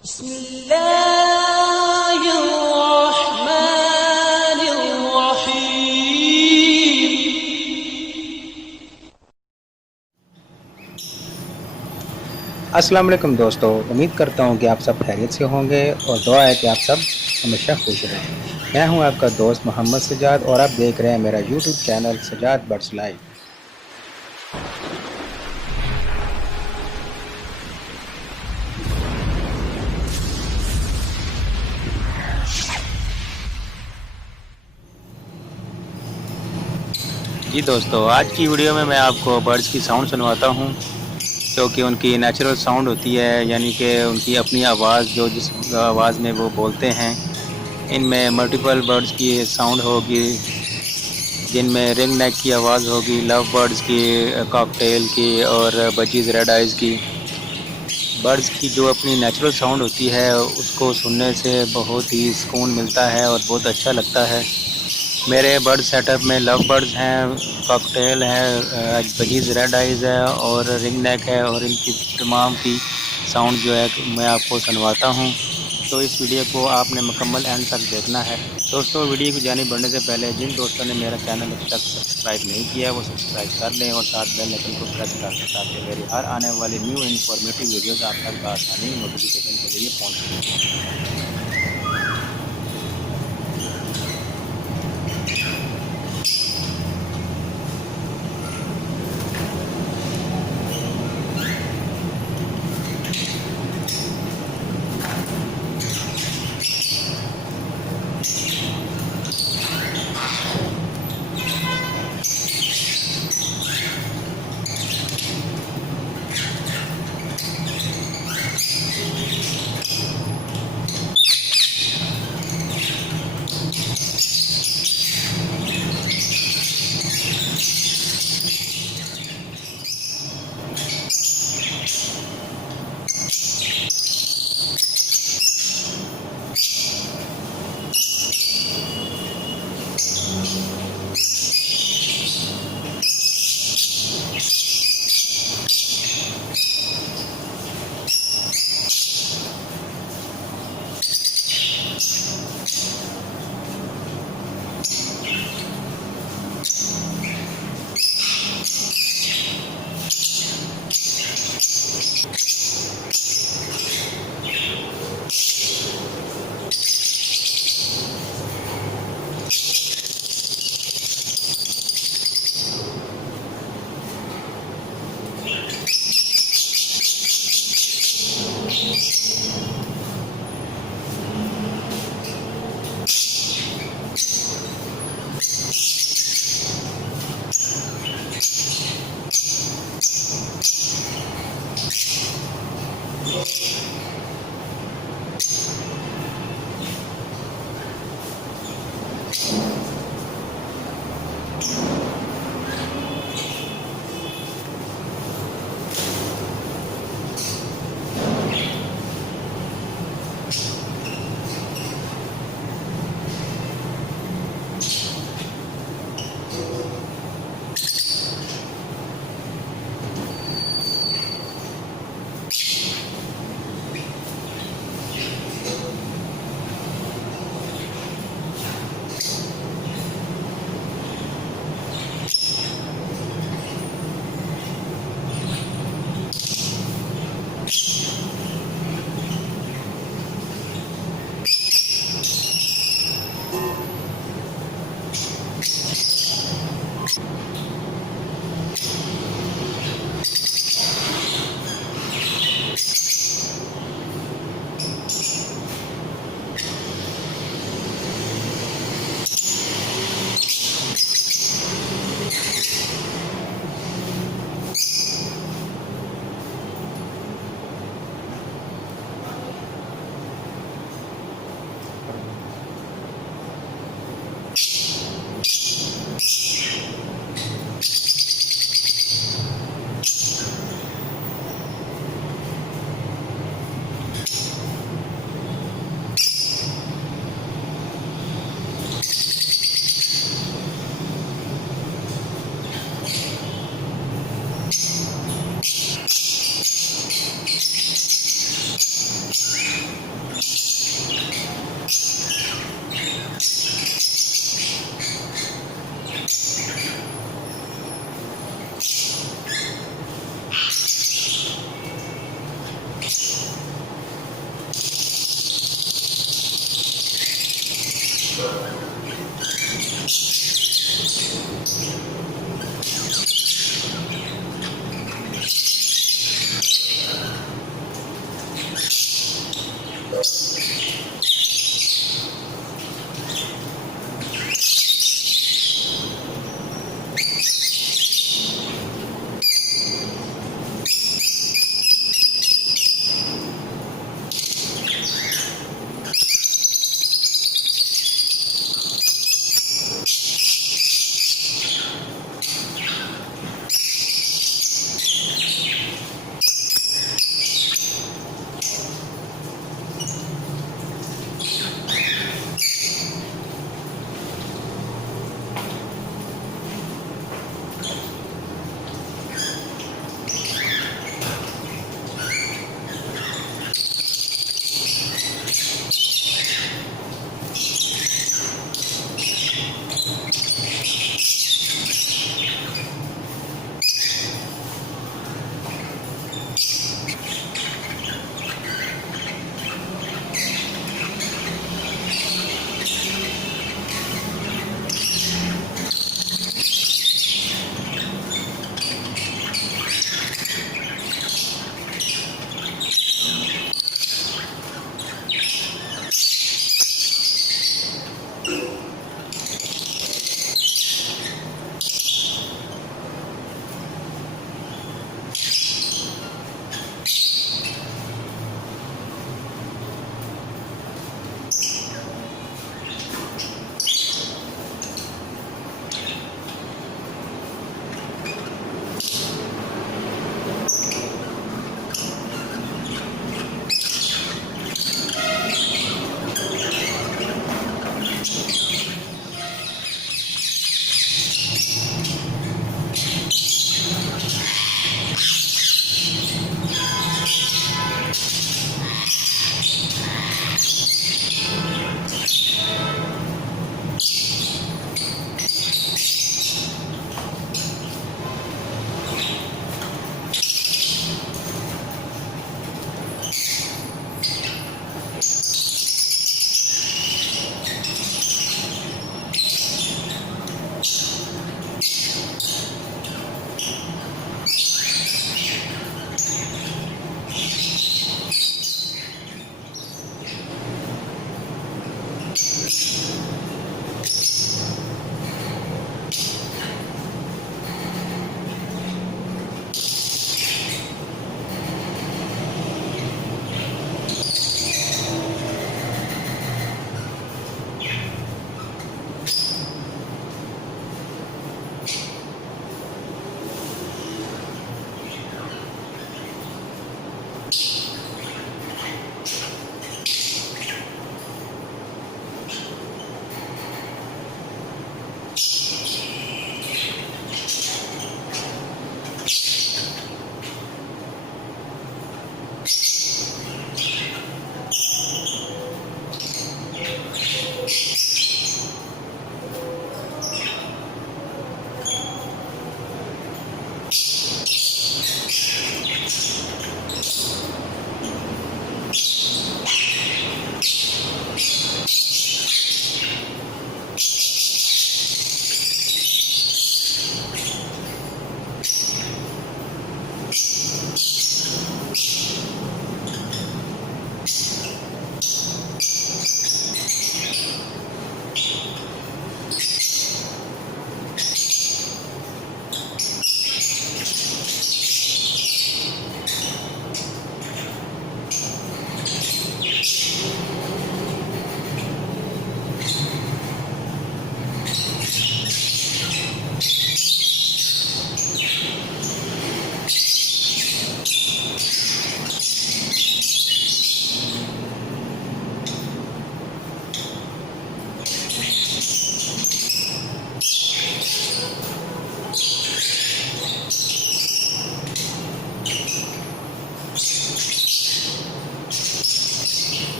अस्सलाम वालेकुम दोस्तों, उम्मीद करता हूँ कि आप सब खैरियत से होंगे और दुआ है कि आप सब हमेशा खुश रहें। मैं हूँ आपका दोस्त मोहम्मद सजाद और आप देख रहे हैं मेरा YouTube channel Sajad birds live. जी दोस्तों, आज की वीडियो में मैं आपको बर्ड्स की साउंड सुनवाता हूँ, जो कि उनकी नेचुरल साउंड होती है, यानी कि उनकी अपनी आवाज़ जो जिस आवाज़ में वो बोलते हैं। इनमें मल्टीपल बर्ड्स की साउंड होगी, जिनमें रिंग नेक की आवाज़ होगी, लव बर्ड्स की, कॉकटेल की और बजीज़ रेड आइज़ की। बर्ड्स की जो अपनी नेचुरल साउंड होती है उसको सुनने से बहुत ही सुकून मिलता है और बहुत अच्छा लगता है। मेरे बर्ड सेटअप में लव बर्ड्स हैं, कॉकटेल है, बजीज़ रेड आइज़ है और रिंग नेक है और इनकी तमाम की साउंड जो है मैं आपको सुनवाता हूँ। तो इस वीडियो को आपने मुकम्मल एंड तक देखना है। दोस्तों, वीडियो की जानिब बढ़ने से पहले जिन दोस्तों ने मेरा चैनल अभी तक सब्सक्राइब नहीं किया है वो सब्सक्राइब कर लें और साथ बेल आइकन को प्रेस कर लें, ताकि मेरी हर आने वाली न्यू इन्फॉर्मेटिव वीडियोज़ आप तक आसानी नोटिफिकेशन के ज़रिए पहुँच सकें।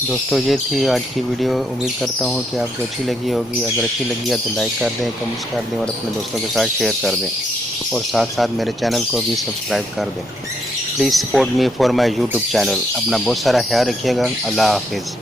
दोस्तों ये थी आज की वीडियो। उम्मीद करता हूँ कि आपको अच्छी लगी होगी। अगर अच्छी लगी है तो लाइक कर दें, कमेंट्स कर दें और अपने दोस्तों के साथ शेयर कर दें, और साथ साथ मेरे चैनल को भी सब्सक्राइब कर दें। Please support me for my YouTube channel. अपना बहुत सारा ख्याल रखिएगा। अल्लाह हाफिज़।